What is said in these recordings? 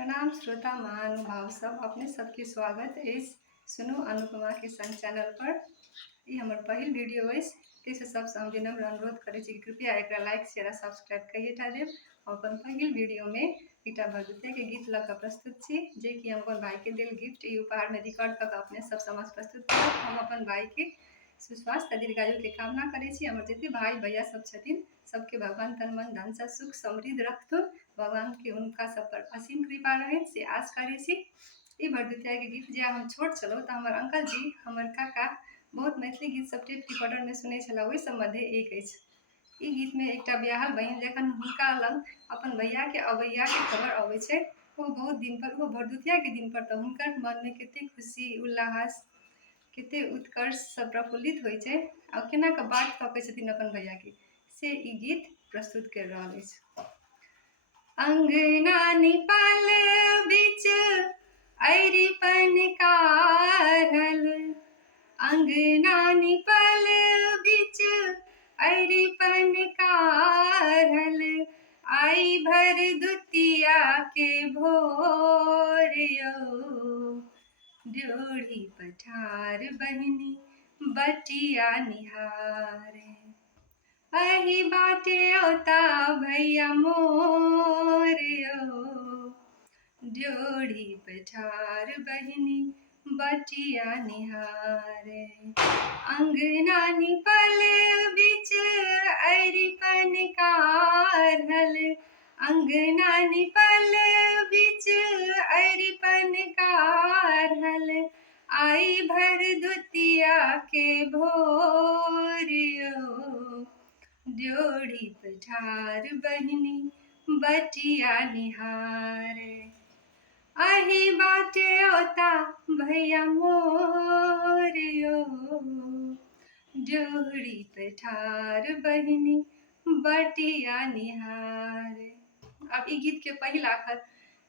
प्रणाम श्रोता महानुभाव सब, अपने सबके स्वागत है सुनू अनुपमा के संग चैनल पर। ये हमार पहिल वीडियो है, ताहिसँ सबसँ हम विनम्र अनुरोध करै छी कि कृपया एकरा लाइक शेयर आ सब्सक्राइब करिए टा देब। हम अपन पहिल वीडियो में एकटा भगवती के गीत लऽ कऽ प्रस्तुत छी, जे कि हम अपन भाई के देल गिफ्ट ई उपहार में रिकॉर्ड कऽ कऽ अपने सब समक्ष प्रस्तुत करब। हम अपन भाई के सुस्वास्थ्य दीर्घायु के कामना करै छी। हमर जते भाई भैया सब छथिन सबके भगवान तन मन धन से सुख समृद्ध रखथुन। भगवान के उनका सब पर असीम कृपा रहे से आस करै छी। ई भरदुतिया के गीत जे हम छोट छलहुँ तऽ हमर अंकल जी हमर काका बहुत मैथिली गीत सब टेप रिकॉर्डर में सुनै छला, ओहि सब मध्य एक अछि। ई गीत में एकटा ब्याहल बहिन जखन हुनका लग अपन भैया के अबैया के खबर अबै छै, वो बहुत दिन पर, वो भरदुतिया के दिन पर, तऽ हुनकर मन में कते खुशी उल्लास कते उत्कर्ष सब प्रफुल्लित होइ छै आ केना कऽ बाट तकै छथिन अपन भैया के, से ई गीत प्रस्तुत कर रहल अछि। अंगना निपल बिच अरिपन काढ़ल, अंगना निपल बिच अरिपन काढ़ल, आई भरदुतिया के भोर यौ, ड्योढ़ी पठार बहिनी बटिया निहारे, अहि बाटे औता भैया मोर यौ, ड्योढ़ी पठार बहिनी बटिया निहारे। अंगना निपल बिच अरिपन काढ़ल, अंगना निपल बिच अरिपन काढ़ल, आई भरदुतिया के भोर यौ, ड्योढ़ी पठार बहिनी बटिया निहारे, अहि बाटे औता भैया मोर यौ, ड्योढ़ी पठार बहिनी बटिया निहारे। अब ई गीत के पहिल आखर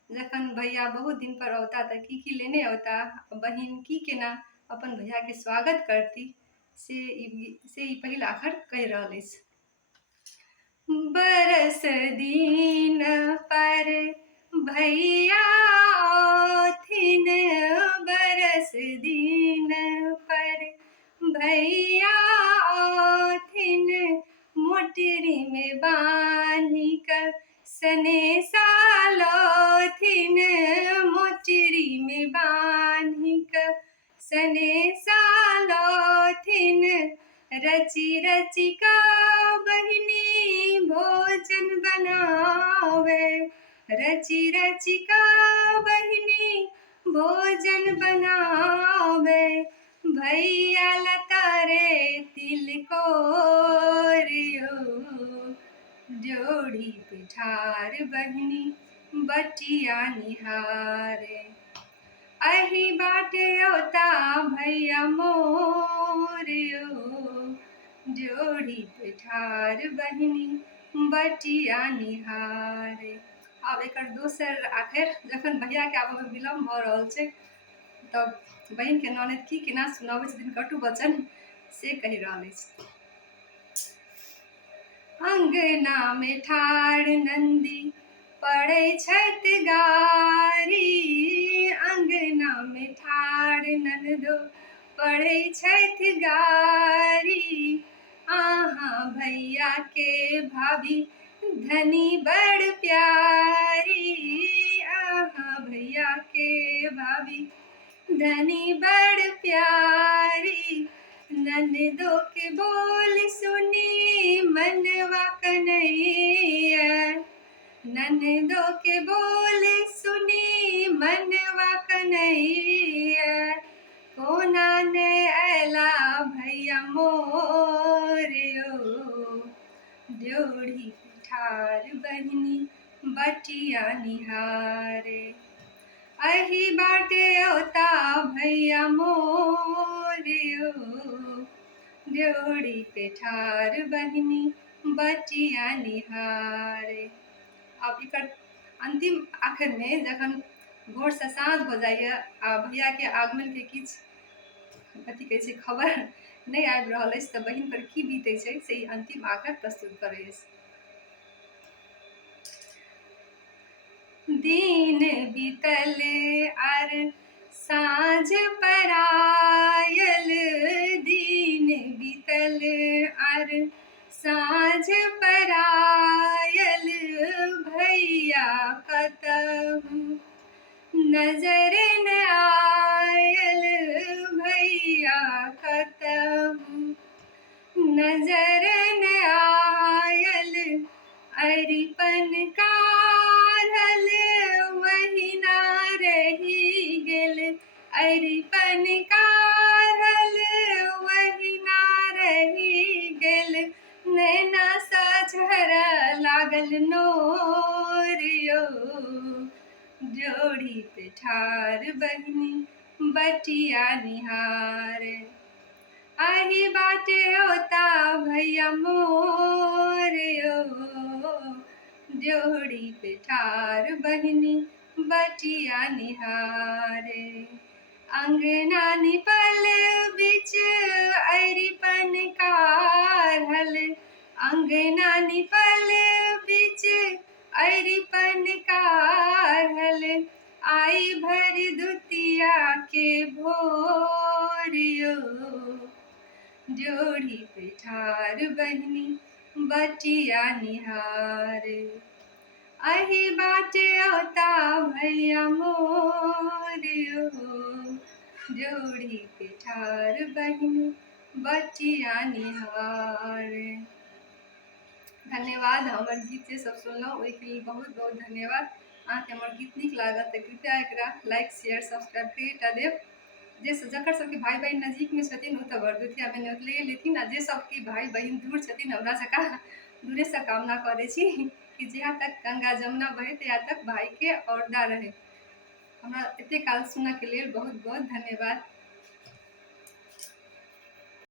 जखन भैया बहुत दिन पर औता तऽ की लेने औता, बहिन की केना अपन भैया के स्वागत करती, से ई पहिल आखर कहि रहल अछि। बरस दिन पर भैया औथिन, बरस दिन पर भैया औथिन, मोटरी में बान्हि कऽ सनेसा लौथिन, मोटरी में बान्हि कऽ सनेसा लौथिन, रची रची का बहिनी भोजन बनावे, रची रची का बहिनी भोजन बनावे, भैया लतारे तिलकोर यौ, ड्योढ़ी पठार बहिनी बटिया निहारे, अहि बाटे औता भैया मोर यौ, ड्योढ़ी पठार बहिनी बटिया निहारे। अब एकर दोसर आखिर जखन भैया के आबऽ में विलम्ब भऽ रहल छै, तब बहिन के ननद की केना सुनाबै छथिन कटु वचन, से कहि रहल अछि। अंगना में ठाढ़ नंदी पड़ै छथि गारी, अंगना में ठाढ़ ननदो पड़ै छथि गारी, आहाँ भैया के भाभी धनी बड़ प्यारी, आहाँ भैया के भाभी धनी बड़ प्यारी, ननदो के बोल सुनी मनवा कन्हैया, ननदो के बोल सुनी मनवा कन्हैया, कोना ने अयला भैया मोर यौ, ड्योढ़ी पठार बहिनी बटिया निहारे, अहि बाटे औता भैया मोर यौ, ड्योढ़ी पठार बहिनी बटिया निहारे। अब एकर अंतिम आखिर में जखन भोर से साँझ हो जाइए आ भैया के आगमन के किछु कथी कहै छै खबर नहीं आबि रहल अछि, तऽ बहिन पर की बीतै छै से ई अंतिम आखर प्रस्तुत करै अछि। दिन बीतल आर साँझ परायल, दिन बीतल आर साँझ परायल, भैया कतहु नजर न आयल, भैया कतहु नजर न आयल, अरिपन काढ़ल वही ना रही गेल, अरिपन काढ़ल वही ना रही गेल, नैना साझर लागल नोरियो, जोड़ी पे ठार बहिनी बटिया निहार, आही बाटे होता भैया मोर यो, जोड़ी पे ठार बहिनी बटिया निहारे, अंगना निपल बिच अरिपन काढ़ल, अंगना निपल बिच अरिपन काढ़ल, आई भर दुतिया के भोरियो, जोड़ी पे ठार बहिनी बटिया निहार, अही बाटे औता भैया मोर यो, जोड़ी पे ठार बहिनी बटिया निहार। धन्यवाद। हमर गीत जे सब सुनलहुँ ओहिके लिए बहुत बहुत धन्यवाद। अहाँके हमर गीत नीक लागत तऽ कृपया एकरा लाइक शेयर सब्सक्राइब करिटा देब। जे जकर सबके भाई बहन नजदीकमे छथिन ओ तऽ भरदुतियामे न्योतले लेथिन, आ जे सबके भाई बहन दूर छथिन हमरा सबका दूरेसँ कामना करै छी कि जहाँ तक गंगा जमुना बहे तहाँ तक भाईके औरदा रहे। हमरा एते काल सुनऽके लेल बहुत बहुत धन्यवाद।